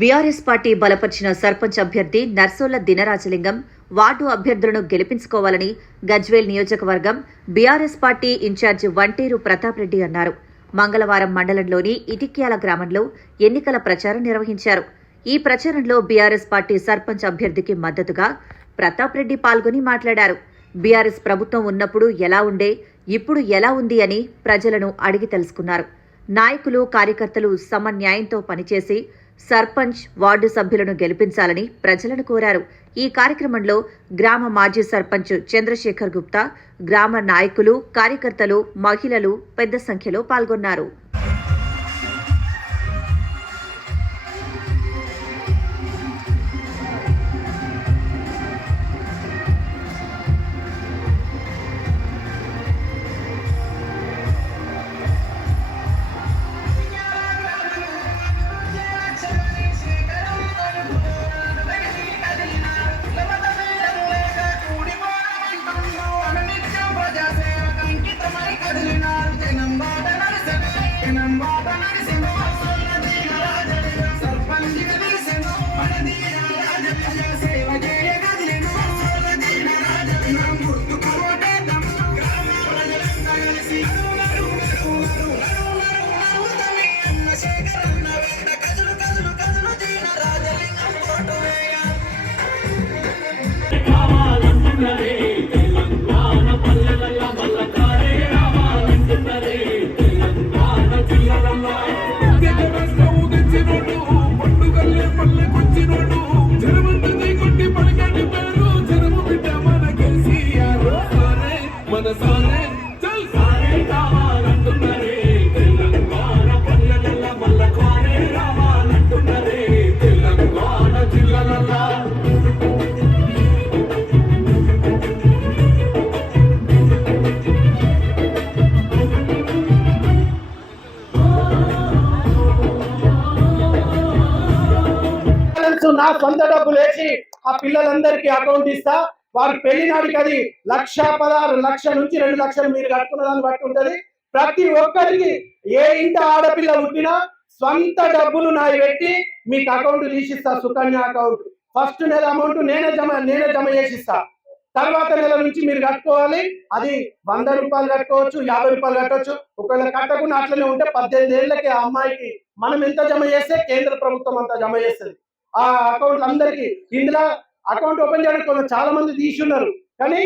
BRS party బలపరిచిన సర్పంచ్ అభ్యర్థి నర్సోల దినరాజలింగం ward అభ్యర్థులను గెలిపించుకోవాలని గజ్వేల్ నియోజకవర్గం BRS party incharge Vanteru Pratap Reddy అన్నారు. మంగళవారం మండలంలోని ఇటిక్యాల గ్రామంలో ఎన్నికల ప్రచారం నిర్వహించారు. ఈ ప్రచారంలో బీఆర్ఎస్ పార్టీ సర్పంచ్ అభ్యర్థికి మద్దతుగా ప్రతాప్ రెడ్డి పాల్గొని మాట్లాడారు. బీఆర్ఎస్ ప్రభుత్వం ఉన్నప్పుడు ఎలా ఉండే ఇప్పుడు ఎలా ఉంది అని ప్రజలను అడిగి తెలుసుకున్నారు. నాయకులు కార్యకర్తలు సమన్యాయంతో పనిచేసి సర్పంచ్ వార్డు సభ్యులను గెలిపించాలని ప్రజలను కోరారు. ఈ కార్యక్రమంలో గ్రామ మాజీ సర్పంచ్ చంద్రశేఖర్ గుప్తా గ్రామ నాయకులు కార్యకర్తలు మహిళలు పెద్ద సంఖ్యలో పాల్గొన్నారు. సొంత డబ్బులు వేసి ఆ పిల్లలందరికీ అకౌంట్ ఇస్తా. వారి పెళ్ళి నాటికి అది లక్ష పదహారు లక్ష నుంచి రెండు లక్షలు మీరు కట్టుకున్న దాన్ని బట్టి ఉంటది. ప్రతి ఒక్కరికి ఏ ఇంట ఆడపిల్ల పుట్టినా సొంత డబ్బులు నాయి పెట్టి మీకు అకౌంట్ తీసిస్తా సుకన్య అకౌంట్. ఫస్ట్ నెల అమౌంట్ నేనే జమ నేనే జమ చేసిస్తా. తర్వాత నెల నుంచి మీరు కట్టుకోవాలి. అది వంద రూపాయలు కట్టుకోవచ్చు యాభై రూపాయలు కట్టవచ్చు ఒకవేళ కట్టకుండా అట్లనే ఉంటే పద్దెనిమిది ఏళ్ళకి ఆ అమ్మాయికి మనం ఎంత జమ చేస్తే కేంద్ర ప్రభుత్వం అంతా జమ చేస్తుంది. ఆ అకౌంట్ అందరికి ఇందులో అకౌంట్ ఓపెన్ చేయడానికి కొంత చాలా మంది తీసి ఉన్నారు కానీ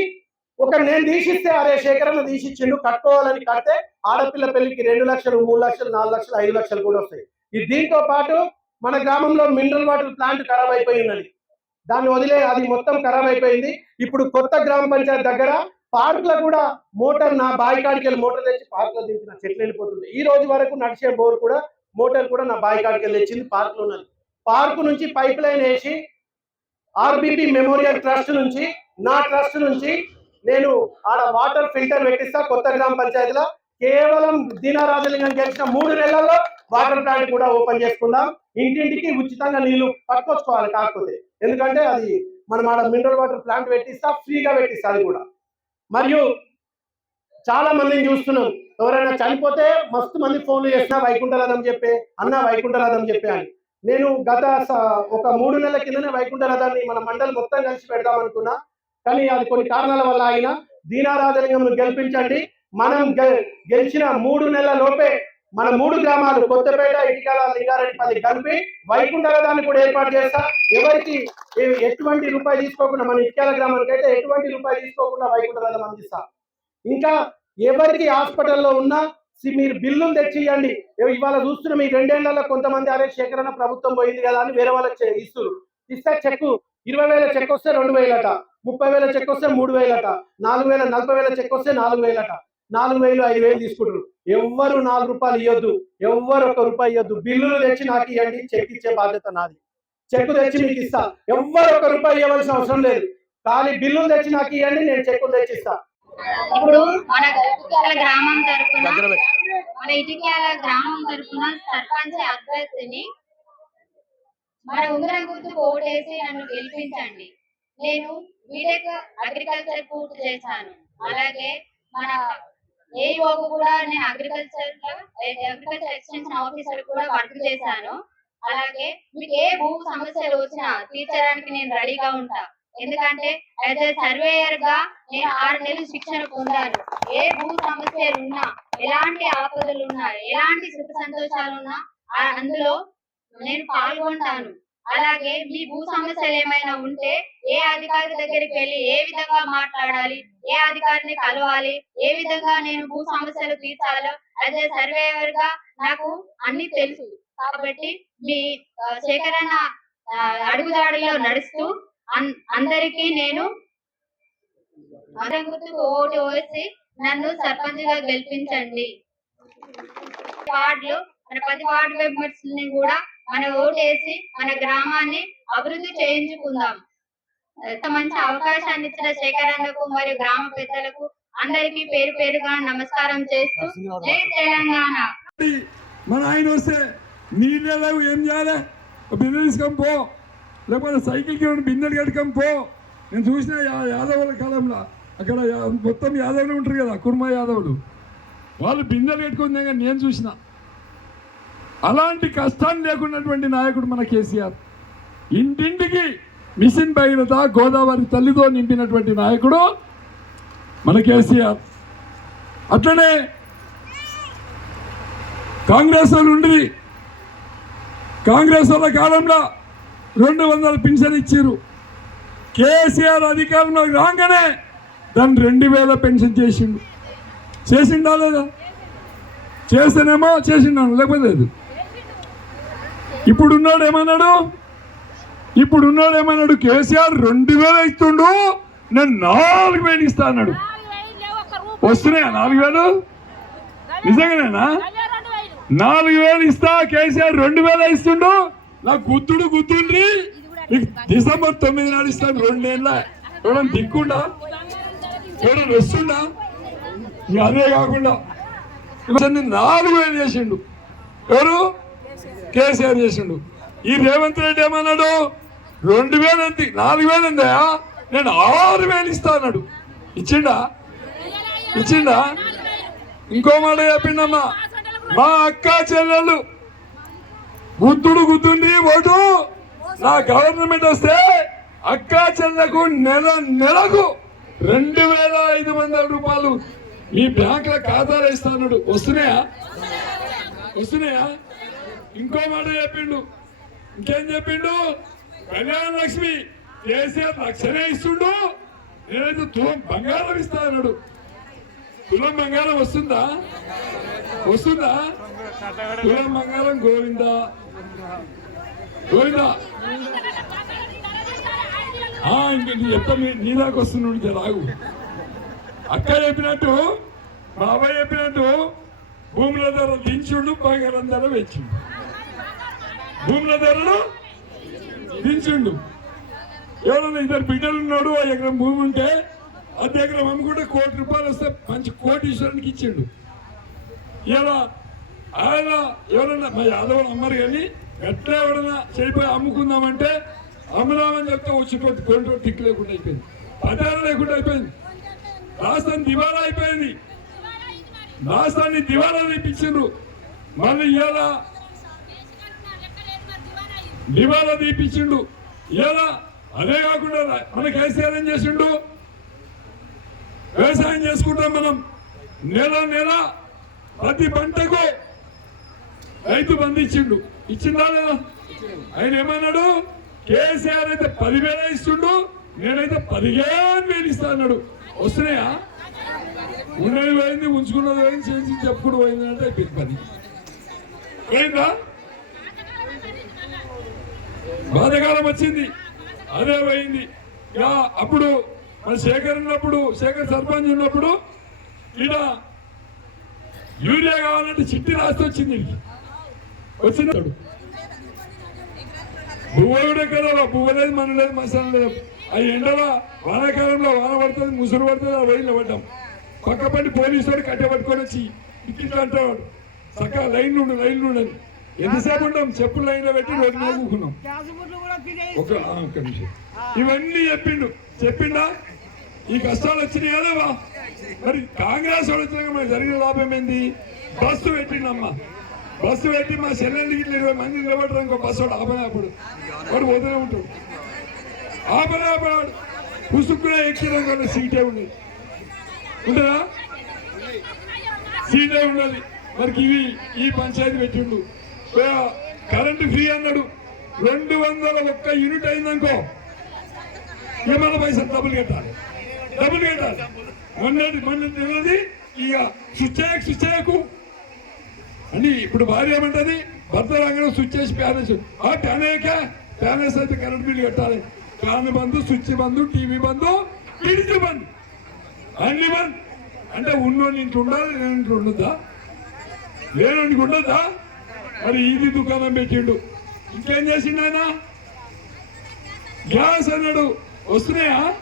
ఒక నేను తీసిస్తే అరే శేఖరన్న తీసిచ్చిండు కట్టుకోవాలని కడితే ఆడపిల్ల పెళ్ళికి రెండు లక్షలు మూడు లక్షలు నాలుగు లక్షలు ఐదు లక్షలు కూడా వస్తాయి. ఇది దీంతో పాటు మన గ్రామంలో మినరల్ వాటర్ ప్లాంట్ ఖరాబ్ అయిపోయి ఉన్నది దాన్ని వదిలే అది మొత్తం ఖరాబ్ అయిపోయింది. ఇప్పుడు కొత్త గ్రామ పంచాయతీ దగ్గర పార్క్లో కూడా మోటార్ నా బావి కాడికి వెళ్ళి మోటార్ తెచ్చి పార్క్లో దించిన చెట్లు వెళ్ళిపోతుంది ఈ రోజు వరకు నడిచే బోర్ కూడా మోటార్ కూడా నా బావి కాడికి వెళ్ళి తెచ్చింది పార్క్లో ఉన్నది పార్క్ నుంచి పైప్ లైన్ వేసి ఆర్బిపి మెమోరియల్ ట్రస్ట్ నుంచి నా ట్రస్ట్ నుంచి నేను ఆడ వాటర్ ఫిల్టర్ పెట్టిస్తా కొత్త గ్రామ పంచాయతీలో. కేవలం దీనారాజలింగం గెలిచిన మూడు నెలల్లో వాటర్ ప్లాంట్ కూడా ఓపెన్ చేసుకుందాం. ఇంటింటికి ఉచితంగా నీళ్ళు పట్టుకొచ్చుకోవాలి కాకపోతే. ఎందుకంటే అది మనం ఆడ మినరల్ వాటర్ ప్లాంట్ పెట్టిస్తా ఫ్రీగా పెట్టిస్తా అది కూడా. మరియు చాలా మందిని చూస్తున్నాం. ఎవరైనా చనిపోతే మస్తు మంది ఫోన్లు చేసినా వైకుంఠరాధం చెప్పే అన్న వైకుంఠరాధం చెప్పే అని. నేను గత స- ఒక మూడు నెలల కిందనే వైకుంఠరాధాన్ని మన మండలి మొత్తం కలిసి పెడదాం అనుకున్నా. కానీ అది కొన్ని కారణాల వల్ల ఆయన దీనారాధలింగం గెలిపించండి. మనం గె- గెలిచిన మూడు నెలల లోపే మన మూడు గ్రామాలు కొత్తపేట ఇటికాల లింగారెడ్డిపల్లి కలిపి వైకుంఠరాధాన్ని కూడా ఏర్పాటు చేస్తా. ఎవరికి ఎటువంటి రూపాయి తీసుకోకుండా మన ఇటికాల గ్రామానికి అయితే ఎటువంటి రూపాయి తీసుకోకుండా వైకుంఠరాధం అందిస్తా. ఇంకా ఎవరికి హాస్పిటల్లో ఉన్నా మీరు బిల్లులు తెచ్చి ఇవ్వండి ఇవాళ చూస్తున్నాం ఈ రెండేళ్ళలో కొంతమంది అరే సేకరణ ప్రభుత్వం పోయింది కదా అని వేరే వాళ్ళకి ఇస్తారు ఇస్తే చెక్ ఇరవై వేల చెక్ వస్తే రెండు వేలట ముప్పై వేల చెక్ వస్తే మూడు వేలట నాలుగు వేల నలభై వేల చెక్ వస్తే నాలుగు వేలట నాలుగు వేలు ఐదు వేలు తీసుకుంటారు ఎవ్వరు నాలుగు రూపాయలు ఇవ్వద్దు ఎవ్వరు ఒక రూపాయి ఇవ్వద్దు బిల్లులు తెచ్చి నాకు ఇవ్వండి చెక్ ఇచ్చే బాధ్యత నాది. చెక్ తెచ్చి మీకు ఇస్తా. ఎవ్వరు ఒక రూపాయి ఇవ్వాల్సిన అవసరం లేదు. కానీ బిల్లులు తెచ్చి నాకు ఇవ్వండి నేను చెక్కులు తెచ్చి ఇస్తా ఇప్పుడు మన ఇటుక్యాల గ్రామం తరఫున మన ఇటుక్యాల గ్రామం తరఫున సర్పంచ్ అభ్యర్థిని మన ఉంగరం గుర్తు ఓటేసి నన్ను గెలిపించండి. నేను బీటెక్ అగ్రికల్చర్ పూర్తి చేశాను. అలాగే మన ఏఓకు కూడా నేను అగ్రికల్చర్ అగ్రికల్చర్ ఎక్స్టెన్షన్ ఆఫీసర్ కూడా వర్క్ చేశాను. అలాగే మీకు ఏ భూ సమస్యలు వచ్చినా తీర్చడానికి నేను రెడీగా ఉంటా. ఎందుకంటే యాజ్ ఏ సర్వేయర్గా నేను ఆరు నెలలు శిక్షణ పొందాను. ఏ భూ సమస్యలు ఉన్నా ఎలాంటి ఆపదలు ఉన్నా ఎలాంటి సుఖ సంతోషాలు ఉన్నా అందులో నేను పాల్గొంటాను. అలాగే మీ భూ సమస్యలు ఏమైనా ఉంటే ఏ అధికారి దగ్గరికి వెళ్ళి ఏ విధంగా మాట్లాడాలి ఏ అధికారిని కలవాలి ఏ విధంగా నేను భూ సమస్యలు తీర్చాలో యాజ్ ఏ సర్వేయర్గా నాకు అన్ని తెలుసు. కాబట్టి మీ సేకరణ శేఖరన్న ఆ, నడుస్తూ అందరికీ నేను గుర్తుకు ఓటు వేసి నన్ను సర్పంచ్గా గెలిపించండి. వార్డులు మన పది వార్డు మెంబర్స్ని కూడా మన ఓటేసి మన గ్రామాన్ని అభివృద్ధి చేయించుకుందాం. ఎంత మంచి అవకాశాన్ని ఇచ్చిన శేఖరన్నకు మరియు గ్రామ పెద్దలకు అందరికీ పేరు పేరుగా నమస్కారం చేస్తూ జై తెలంగాణ. మన ఆయన వస్తే నీళ్ళు ఏం చేయాలి? బిజినెస్ కంపో లేకపోతే సైకిల్కి బిందెలు కట్టుకొని పో. నేను చూసిన యాదవుల కాలంలో అక్కడ మొత్తం యాదవులు ఉంటారు కదా కుర్మ యాదవులు. వాళ్ళు బిందెలు కట్టుకుందే కానీ నేను చూసిన. అలాంటి కష్టాన్ని లేకున్నటువంటి నాయకుడు మన కేసీఆర్. ఇంటింటికి మిషన్ భగీరథ గోదావరి తల్లితో నింపినటువంటి నాయకుడు మన కేసీఆర్. అట్లనే కాంగ్రెస్ వాళ్ళు ఉండి కాంగ్రెస్ వాళ్ళ కాలంలో రెండు వందల పెన్షన్ ఇచ్చారు కేసీఆర్ అధికారంలో రాగానే దాన్ని రెండు వేల పెన్షన్ చేసిండు. చేసిండా లేదా? చేస్తేనేమో చేసిండాను లేకపోతే లేదు. ఇప్పుడున్నాడు ఏమన్నాడు? ఇప్పుడున్నాడు ఏమన్నాడు? కేసీఆర్ రెండు వేలు ఇస్తుండు నేను నాలుగు వేలు ఇస్తా అన్నాడు. వస్తున్నాయా నాలుగు వేలు? నిజంగానేనా? నాలుగు వేలు ఇస్తా కేసీఆర్ రెండు వేలు ఇస్తుండు. నా గుద్దుడు గుద్దుండ్రి. నీకు డిసెంబర్ తొమ్మిది నాడు ఇస్తాను రెండేళ్ళ చూడండి దిక్కుండా? చూడండి వస్తుండా? ఇక అదే కాకుండా నాలుగు వేలు చేసిండు. ఎవరు? కేసీఆర్ చేసిండు. ఈ రేవంత్ రెడ్డి ఏమన్నాడు? రెండు వేలు అంది. నాలుగు వేలు ఎందా నేను ఆరు వేలు ఇస్తా అన్నాడు. ఇచ్చిండా? ఇచ్చిండా? ఇంకో మాట చెప్పిండమ్మా. మా అక్క చెల్లెళ్ళు గుద్దుడు గుద్దుండి ఓటు. నా గవర్నమెంట్ వస్తే అక్కా చెల్లకు నెల నెలకు రెండు వేల ఐదు వందల రూపాయలు మీ బ్యాంకుల ఖాతాలో ఇస్తాడు వస్తున్నాయా? వస్తున్నాయా? ఇంకో మాట చెప్పిండు. ఇంకేం చెప్పిండు? కళ్యాణ లక్ష్మి కేసీఆర్ లక్షనే ఇస్తుండు. నేనైతే తులం బంగారం ఇస్తాడు తులం బంగారం వస్తుందా? వస్తుందా? తులం బంగారం గోవిందా? గోవిందా ఇంక నీ ఎప్ప నీ- దాకా వస్తున్నాడు జర అక్క చెప్పినట్టు మా అబ్బాయి చెప్పినట్టు భూముల ధర దించుడు బంగారం ధర వెచ్చిండు భూముల ధరలు దించుండు. ఎవరైనా ఇద్దరు బిడ్డలు ఉన్నాడు ఆ ఎకరం భూమి ఉంటే అర్ధ ఎకరం అమ్ముకుంటే కోటి రూపాయలు వస్తే మంచి కోటీశ్వరానికి ఇచ్చిండు. ఇలా ఆయన ఎవరన్నా మా యాదవులు అమ్మరు కానీ ఎట్లా ఎవడన్నా చనిపోయి అమ్ముకుందామంటే అమ్ముదామని చెప్తే వచ్చిపోతే కొంటో టిక్ లేకుండా అయిపోయింది. పట్టాలు లేకుండా అయిపోయింది. రాష్ట్రం దివాలా అయిపోయింది. రాష్ట్రాన్ని దివాలా తీపించిండ్రు. మళ్ళీ ఇవాళ దివాలా తీపించిండు ఇలా అదే కాకుండా మన కేసీఆర్ ఏం చేసిండు వ్యవసాయం చేసుకుంటాం మనం. నెల నెల ప్రతి పంటకు రైతు బంధు ఇచ్చిండు. ఇచ్చిందా లేదా? ఆయన ఏమన్నాడు? కేసీఆర్ అయితే పదివేల ఇస్తుండు నేనైతే పదిహేను వేలు ఇస్తా అన్నాడు. వస్తున్నాయా? ఉన్నది పోయింది ఉంచుకున్నది పోయింది చేసి చెప్పుకుంటూ పోయింది అంటే అయిపోయింది పని. పోయిందా? బాధకాలం వచ్చింది. అదే పోయింది. ఇక అప్పుడు మన శేఖర్ ఉన్నప్పుడు శేఖర్ సర్పంచ్ ఉన్నప్పుడు ఇలా యూరియా కావాలంటే చిట్టి రాస్తే వచ్చింది వచ్చినాడు. బువ్వ కదా బువ్వ లేదు మన లేదు మసాల లేదు. ఆ ఎండలో వానాకాలంలో వాన పడుతుంది ముసురు పడుతుంది ఆ వైర్లు పడ్డాం. పక్క పండి పోలీసు వాడు కట్టె పట్టుకొని వచ్చి ఇట్లా అంటాడు. చక్క లైన్ ఉండు లైన్ ఉండని ఎంతసేపు ఉంటాం చెప్పులు లైన్లో పెట్టి రోడ్డు మీద కూకున్నాం ఒక ఒక్క నిమిషం. ఇవన్నీ చెప్పిండు. చెప్పిండా? ఈ కష్టాలు వచ్చినాయి కదవా మరి కాంగ్రెస్ వాళ్ళు వచ్చినాక మరి జరిగిన లాభం ఏంది? బస్సు పెట్టిండమ్మా. బస్సు పెట్టి మా చెల్లెళ్ళకి ఇట్లా ఇరవై మంది నిలబడరు ఇంకో బస్సు వాడు ఆపనే వాడు వదిలే ఉంటాడు. ఆపనే ఆపడు పుసుక్కునే ఎక్కినాం కానీ సీటే ఉంది ఉంటుందా? సీటే ఉండాలి. మరి ఇవి ఈ పంచాయతీ పెట్టిండు. కరెంటు ఫ్రీ అన్నాడు. రెండు వందల ఒక్క యూనిట్ అయిందనుకో ఏమైనా పైసలు డబ్బులు కట్టాలి. డబ్బులు కట్టాలి. మొన్నటి మొన్నటి ఉన్నది ఇక స్విచ్ చేయకు స్విచ్ అని ఇప్పుడు భార్య ఏమంటది? భర్త రాగానే స్విచ్ చేసి ప్యానెస్ ఆ ప్యానేక ప్యానెస్ అయితే కరెంట్ బిల్ కట్టాలి. ఫ్యాన్ బంధు స్విచ్ బంధు టీవీ బంధు ఫ్రిడ్జ్ బంద్. అన్ని బంద్. అంటే ఉన్నోని ఇంట్లో ఉండాలి నేను ఇంట్లో ఉండొద్దా? లేనోనికి ఉండొద్దా? మరి ఇది దుకాణం పెట్టిండు. ఇంకేం చేసిండు ఆయన? గ్యాస్ అన్నాడు. వస్తున్నాయా?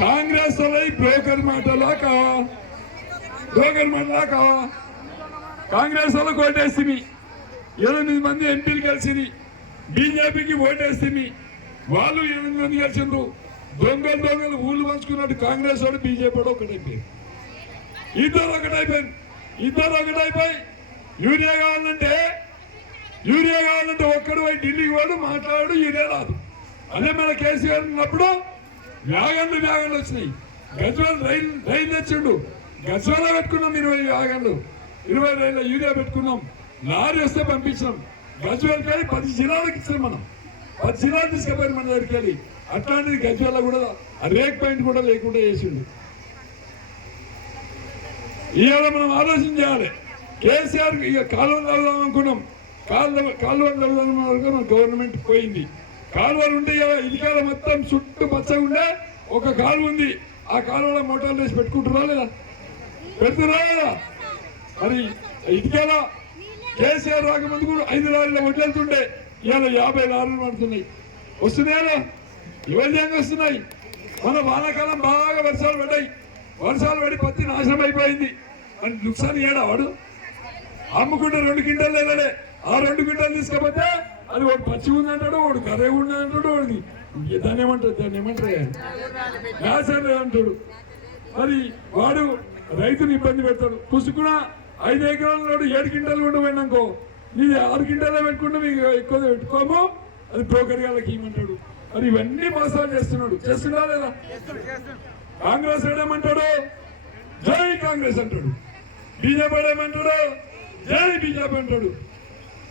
కాంగ్రెస్ వాళ్ళవి బ్రోకర్ మాటలా కావా బ్రోకర్ మాటలా కావా కాంగ్రెస్ వాళ్ళకి ఓటేస్తుంది ఎనిమిది మంది ఎంపీలు కలిసింది బీజేపీకి ఓటేస్తుంది వాళ్ళు ఎనిమిది మంది కలిసిండ్రు దొంగలు దొంగలు ఊళ్ళు పంచుకున్నట్టు కాంగ్రెస్ వాడు బీజేపీ వాడు ఒకటైపోయింది ఇద్దరు ఒకటైపోయింది ఇద్దరు ఒకటైపోయి యూరియా కావాలంటే యూరియా కావాలంటే ఒక్కడు పోయి ఢిల్లీకి వాడు మాట్లాడు యూరియా రాదు. అదే మన కేసీఆర్ ఉన్నప్పుడు వ్యాగన్లు వ్యాగన్లు వచ్చినాయి. గజ్వాల్ రైలు రైలు తెచ్చిండు. గజ్వాల పెట్టుకున్నాం ఇరవై వ్యాగన్లు. ఇరవై రైళ్ళ యూరియా పెట్టుకున్నాం. లారీ వస్తే పంపించినాం. గజ్వేల్ కానీ పది జిల్లాలకు ఇచ్చినాం మనం. పది జిల్లాలు తీసుకుపోయారు మన దగ్గరికి వెళ్ళి. అట్లాంటిది గజ్వేల కూడా రేక్ పాయింట్ కూడా లేకుండా చేసిండు. ఇవాళ మనం ఆలోచన చేయాలి. కేసీఆర్ ఇక కాలువలు వెళ్దాం అనుకున్నాం. కాలువ కాలువలు వెళ్దాం మన గవర్నమెంట్ పోయింది. కాలువలు ఉంటే ఇవాళ ఇదికాల మొత్తం చుట్టూ పచ్చగా ఉండే ఒక కాలువ ఉంది. ఆ కాలువలో మోటార్లు వేసి పెట్టుకుంటున్నా లేదా? పెడుతున్నారా లేదా? మరి ఇదికాల కేసీఆర్ రాకముందు కూడా ఐదు లారీల వడ్లెళ్తుండే ఇవాళ యాభై లారీలు పడుతున్నాయి. వస్తున్నాయా ఇవన్నీ వస్తున్నాయి. మన వానాకాలం బాగా వర్షాలు పడ్డాయి. వర్షాలు పడి పత్తి నాశనం అయిపోయింది. అని నుక్సాన్ ఏడా వాడు? అమ్ముకుంటే రెండు క్వింటాలు లేదాడే ఆ రెండు క్వింటాలు తీసుకపోతే అది వాడు పచ్చి ఉందంటాడు వాడు కర్రే ఉందంటాడు వాడికి దాన్ని ఏమంటాడు దాన్ని ఏమంటారు? వ్యాసాలు అంటాడు మరి వాడు రైతుని ఇబ్బంది పెడతాడు. పుసుకున ఐదు ఎకరాల నాడు ఏడు క్వింటాలు కూడా నీది ఆరు క్వింటాలే పెట్టుకుంటే మీకు ఎక్కువ పెట్టుకోము. అది బ్రోకర్ వాళ్ళకి ఇవ్వమంటాడు. మరి ఇవన్నీ మోసాలు చేస్తున్నాడు. చేస్తున్నా లేదా? కాంగ్రెస్ ఏమంటాడు జై కాంగ్రెస్ అంటాడు. బీజేపీ ఏమంటాడు జై బీజేపీ అంటాడు.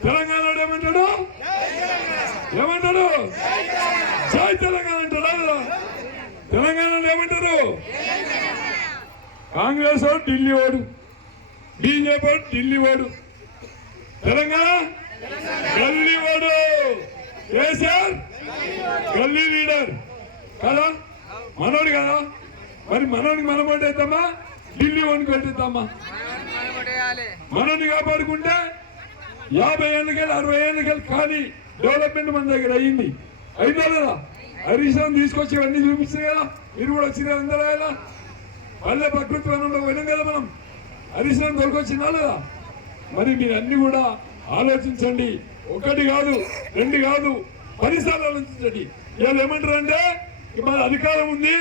తెలంగాణ వాడు ఏమంటాడు? ఏమంటాడు జై తెలంగాణ అంటాడా లేదా? తెలంగాణ ఏమంటారు? కాంగ్రెస్ వాడు ఢిల్లీ వాడు బీజేపీ వాడు ఢిల్లీ వాడు తెలంగాణ గల్లీ వాడు కేసీఆర్ గల్లీ లీడర్. కదా? మనోడు కదా? మరి మనోడికి మనం ఓటేద్దామా ఢిల్లీ వాడికి పెట్టేద్దామా మనోడిని కాపాడుకుంటే యాభై ఏళ్ళకెళ్ళి అరవై ఏళ్ళకెళ్ళి కానీ డెవలప్మెంట్ మన దగ్గర అయ్యింది. అయిందా లేదా? హరీశ్రామ్ తీసుకొచ్చి ఇవన్నీ చూపిస్తుంది కదా? మీరు కూడా వచ్చిన అందరూ మళ్ళీ పల్లె ప్రకృతి వనంలో పోయినాం కదా మనం. హరీష్ రావు దొరికొచ్చిందా లేదా? మరి మీరు అన్ని కూడా ఆలోచించండి. ఒకటి కాదు రెండు కాదు పదిసార్లు ఆలోచించండి. ఇవాళ ఏమంటారంటే మన అధికారం ఉంది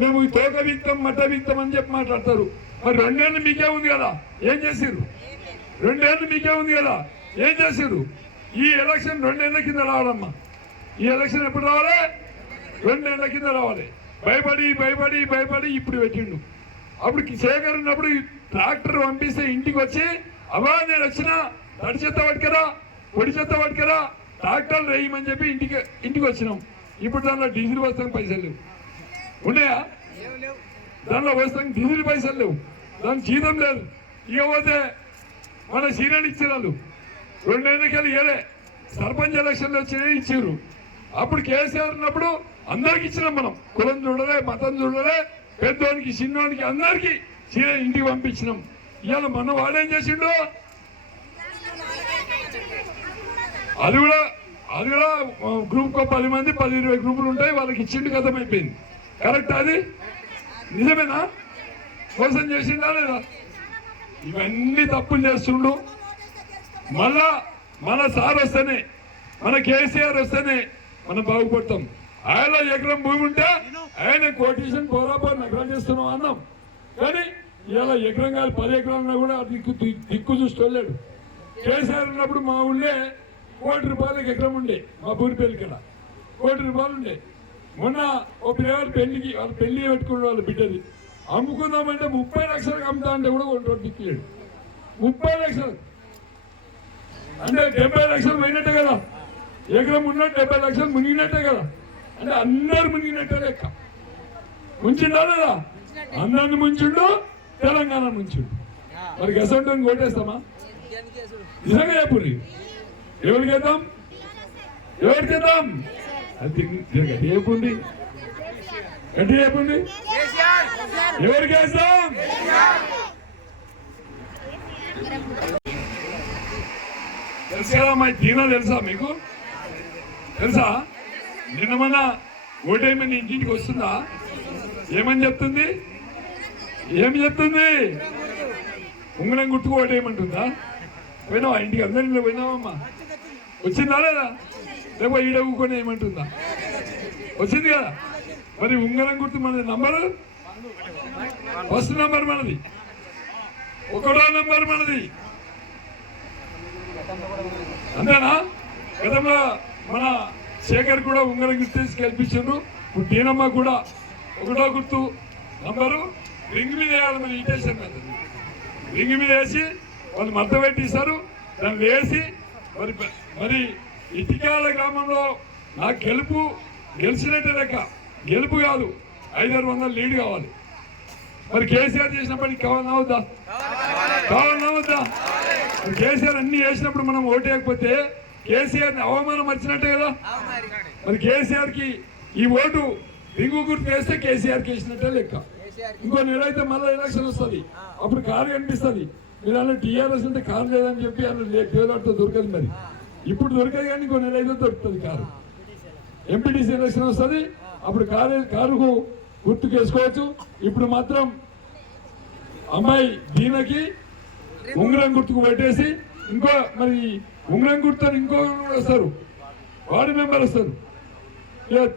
మేము తోక విత్తం మట్ట వీక్తం అని చెప్పి మాట్లాడతారు. మరి రెండేళ్ళు మీకే ఉంది కదా ఏం చేసిర్రు? రెండేళ్ళు మీకే ఉంది కదా ఏం చేసిర్రు? ఈ ఎలక్షన్ రెండేళ్ళ కింద రావాలమ్మా. ఈ ఎలక్షన్ ఎప్పుడు రావాలి? రెండేళ్ళ కింద రావాలి. భయపడి భయపడి భయపడి ఇప్పుడు పెట్టిండు. అప్పుడు శేఖర్ ఉన్నప్పుడు ట్రాక్టర్ పంపిస్తే ఇంటికి వచ్చి అవా నేను వచ్చిన తడి చెత్త పట్టుకరా పొడి చెత్త పట్టుకరా ట్రాక్టర్లు వేయమని చెప్పి ఇంటికి ఇంటికి వచ్చినాం. ఇప్పుడు దానిలో డీజిల్ వస్తాం పైసలు లేవు. ఉన్నాయా? దానిలో వస్తాం డీజిల్ పైసలు లేవు. దానికి జీతం లేదు. ఇకపోతే మన సీరియల్ ఇచ్చిన రెండు ఎన్నికలు ఇవ్వలే సర్పంచ్ ఎలక్షన్లు వచ్చినాయి ఇచ్చారు. అప్పుడు కేసీఆర్ ఉన్నప్పుడు అందరికి ఇచ్చినాం మనం. కులం చూడలే మతం చూడలే పెద్దోనికి చిన్నోనికి అందరికి సీరియల్ ఇంటికి పంపించినాం. ఇవాళ మన వాడేం చేసిండు? అది కూడా అది కూడా గ్రూప్కో పది మంది పది ఇరవై గ్రూపులు ఉంటాయి వాళ్ళకి ఇచ్చిండు కథం అయిపోయింది. కరెక్ట్ అది? నిజమేనా? మోసం చేసిండా లేదా? ఇవన్నీ తప్పులు చేస్తుండు. మళ్ళా మన సార్ వస్తేనే మన కేసీఆర్ వస్తేనే మనం బాగుపడతాం. ఆయన ఎకరం భూమి ఉంటే ఆయన కోటేషన్ కోరాపో నగరం చేస్తున్నాం అన్నాం. కానీ ఇలా ఎకరం కాదు పది ఎకరాలు కూడా దిక్కు దిక్కు చూస్తూ వెళ్ళాడు. కేసీఆర్ ఉన్నప్పుడు మా ఊళ్ళే కోటి రూపాయలకి ఎకరం ఉండే మా పూరి ఇక్కడ కోటి రూపాయలు ఉండే. మొన్న ఓ పిల్లవాడు పెళ్ళికి వాళ్ళు పెళ్ళి పెట్టుకున్న వాళ్ళ బిడ్డది. అమ్ముకుందామంటే ముప్పై లక్షలకు అమ్ముతా అంటే కూడా ఒకటి రోడ్డు దిక్కులేడు ముప్పై లక్షలు. అంటే డెబ్బై లక్షలు పోయినట్టే కదా. ఎకరం ఉన్న డెబ్బై లక్షలు మునిగినట్టే కదా. అంటే అందరు మునిగినట్టే లెక్క. ముంచిండా లేదా? అందరిని ముంచుండు తెలంగాణ ముంచుండు. మరి గసంటోని కొట్టేస్తామా? నిజంగా చెప్పుర్రి. ఎవరికి వేద్దాం ఎవరికి వేద్దాం అది గట్టి చెప్పుండి. గట్టి చెప్పుండి. ఎవరికి వేస్తాం తెలుసు కదా మా దీనా తెలుసా మీకు? తెలుసా? నిన్న మన ఓటేమని ఇంటికి వస్తుందా? ఏమని చెప్తుంది? ఏమి చెప్తుంది? ఉంగరం గుర్తుకు పోయినావా? ఇంటికి అందరిలో పోయినావమ్మా. వచ్చిందా లేదా? లేకపోతే ఈడ ఊకొని ఏమంటుందా? వచ్చింది కదా? మరి ఉంగరం గుర్తు మనది నంబరు? ఫస్ట్ నంబర్ మనది. ఒకటో నంబర్ మనది. అంతేనా? గతంలో మన శేఖర్ కూడా ఉంగరం గుర్తేసి గెలిపించారు ఇప్పుడు దీనమ్మ కూడా ఒకటో గుర్తు. నంబరు? రింగ్ మీద వేయాలి మన ఇటేషన్ మీద. రింగ్ మీద వేసి వాళ్ళు మడత పెట్టిస్తారు. దాన్ని వేసి మరి మరి ఇటికాల గ్రామంలో నా గెలుపు గెలిచినట్టే లెక్క. గెలుపు కాదు ఐదారు వందల లీడ్ కావాలి. మరి కేసీఆర్ చేసినప్పటికి కావాలన్నా వద్దా? కావాలన్నా వద్దా? మరి కేసీఆర్ అన్ని చేసినప్పుడు మనం ఓటేయకపోతే కేసీఆర్ని అవమానం వచ్చినట్టే కదా? మరి కేసీఆర్కి ఈ ఓటు రింగు గుర్తు వేస్తే కేసీఆర్కి వేసినట్టే లెక్క ఇంకో నెల అయితే మళ్ళీ ఎలక్షన్ వస్తుంది. అప్పుడు కారు కనిపిస్తుంది. మీరు అలా టీఆర్ఎస్ అంటే కారు లేదని చెప్పి అలా పేదవాడితో దొరకదు మరి. ఇప్పుడు దొరకదు కానీ ఇంకో నెల అయితే దొరుకుతుంది కారు. ఎంపీటీసీ ఎలక్షన్ వస్తుంది. అప్పుడు కారు కారుకు గుర్తుకు వేసుకోవచ్చు ఇప్పుడు మాత్రం అమ్మాయి దీనకి ఉంగరం గుర్తుకు పెట్టేసి ఇంకో మరి ఉంగరం గుర్తు ఇంకో వస్తారు. వార్డు మెంబర్ వస్తారు.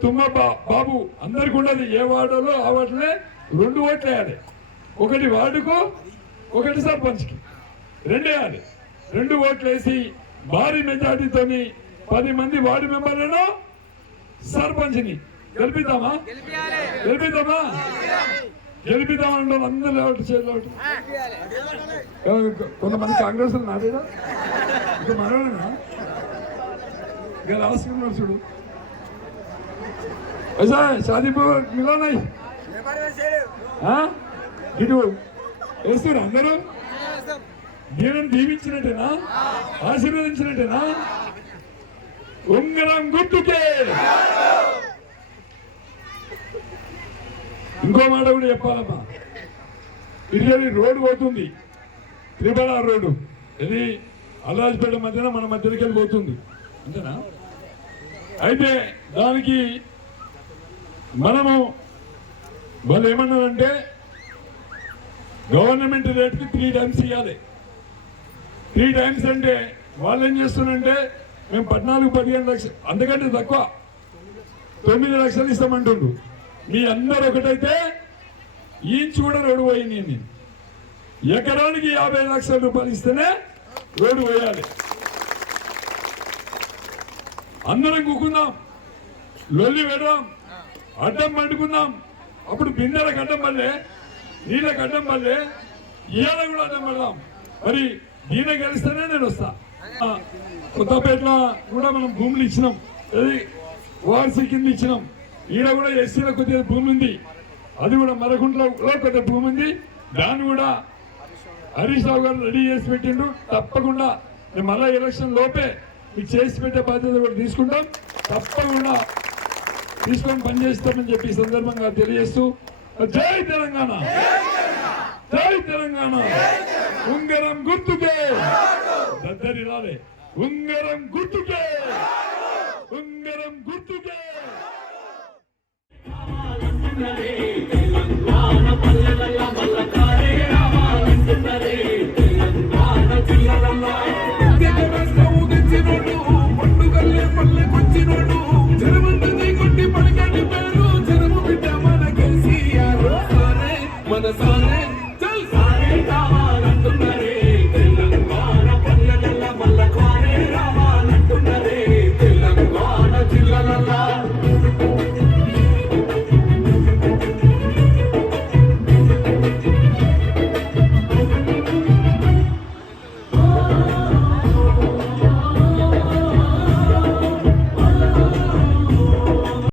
తుమ్మ బాబు అందరికి ఉండదు. ఏ వార్డులో ఆ వార్డులే రెండు ఓట్లు వేయాలి. ఒకటి వార్డుకు ఒకటి సర్పంచ్కి. రెండు వేయాలి. రెండు ఓట్లు వేసి భారీ మెజార్టీతోని పది మంది వార్డు మెంబర్లను సర్పంచ్ని గెలిపిద్దామా? గెలిపిద్దామా? గెలిపిద్దామంటే అందరూ లేవట్టు చేయలేవట్టు కొంతమంది కాంగ్రెస్ నాదేనా ఇంకా మనోడేనా ఇక చూడు. ऐसा है शादी पर मिला नहीं हाँ? ఇటు వేస్తారు అందరూ దీనిని దీవించినట్టేనా ఆశీర్వదించినట్టేనా ఉంగరం గుర్తుకే ఇంకో మాట కూడా చెప్పాలమ్మా ఇది రోడ్డు పోతుంది త్రిబల రోడ్డు ఇది అల్లాజ్పేట మధ్యన మన మధ్యలోకి వెళ్ళి పోతుంది అంతేనా అయితే దానికి మనము వాళ్ళు ఏమన్నారంటే గవర్నమెంట్ రేట్కి త్రీ టైమ్స్ ఇవ్వాలి త్రీ టైమ్స్ అంటే వాళ్ళు ఏం చేస్తున్నారంటే మేము పద్నాలుగు పదిహేను లక్షలు అంతకంటే తక్కువ. తొమ్మిది లక్షలు ఇస్తామంటుండ్రు. మీ అందరు ఒకటైతే ఈంచు కూడా రోడ్డు పోయింది నేను. ఎకరానికి యాభై లక్షల రూపాయలు ఇస్తేనే రోడ్డు పోయాలి. అందరం కూకుందాం. లొల్లి పెడదాం. అడ్డం పండుకుందాం. అప్పుడు బిందెలకు అడ్డం పడలే నీళ్ళకి అడ్డం పడలే ఈయన కూడా అడ్డం పడదాం. మరి ఈయన గెలిస్తేనే నేను వస్తా. కొత్తపేట కొత్తపేటలో కూడా మనం భూములు ఇచ్చినాం. అది వారసి కింద ఇచ్చినాం. ఈడ కూడా ఎస్సీల కొద్దిగా భూమి ఉంది. అది కూడా మరకుంట్లో పెద్ద భూమి ఉంది. దాన్ని కూడా హరీష్ రావు గారు రెడీ చేసి పెట్టిండు. తప్పకుండా మేము మళ్ళా ఎలక్షన్ లోపే మీకు చేసి పెట్టే బాధ్యత కూడా తీసుకుంటాం. తప్పకుండా తీసుకొని పనిచేస్తామని చెప్పి సందర్భంగా తెలియజేస్తూ జై తెలంగాణ! జై తెలంగాణ! ఉంగరం గుర్తుకే! దద్దరి రాలే. ఉంగరం గుర్తుకే! ఉంగరం గుర్తుకే! తెలంగాణ